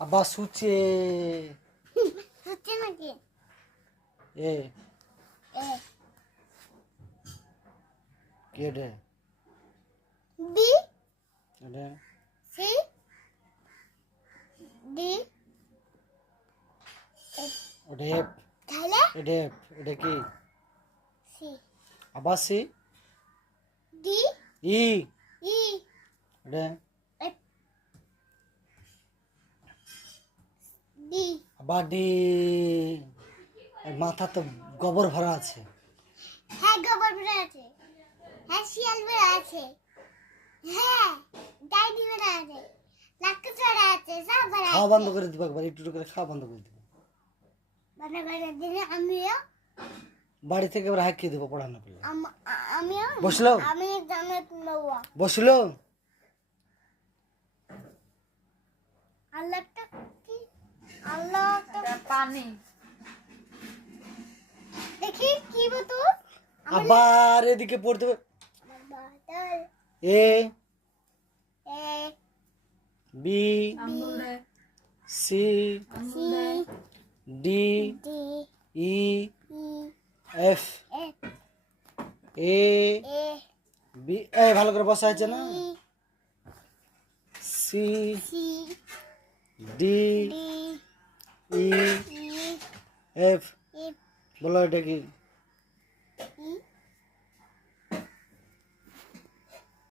আবার সুচে সুচে নাকি এ এ কেডে বি এটা সি ডি ওটা এফ তাহলে এটা এফ এটা কি সি আবার সি ডি ই ই এটা এফ ডি আবার ডি মাথা তো গোবর ভরা আছে হ্যাঁ গোবর বেড়া আছে হ্যাঁ শিয়াল বেড়া আছে হ্যাঁ ডাইনি বেড়া আছে লাক্কুস বেড়া আছে সব বেড়া খাওয়া আছে বন্ধ করে দিবা একবার একটু একটু করে খাওয়া বন্ধ করে দিবা মানে বেড়া দিনে আমিও বাড়ি থেকে এবার হাঁকিয়ে দেবো পড়ানো পেলে আমিও বসলো আমি জানাত নেব বসলো আল্লাহটা কি আল্লাহটা পানি দেখি কি বোতল আবার এদিকে পড়তে হবে বোতল এ এ বি আঙ্গুলে C C D D E E F F A A B এ ভালো করে বসা আছে না E C C D D E E F F বলো এটা কি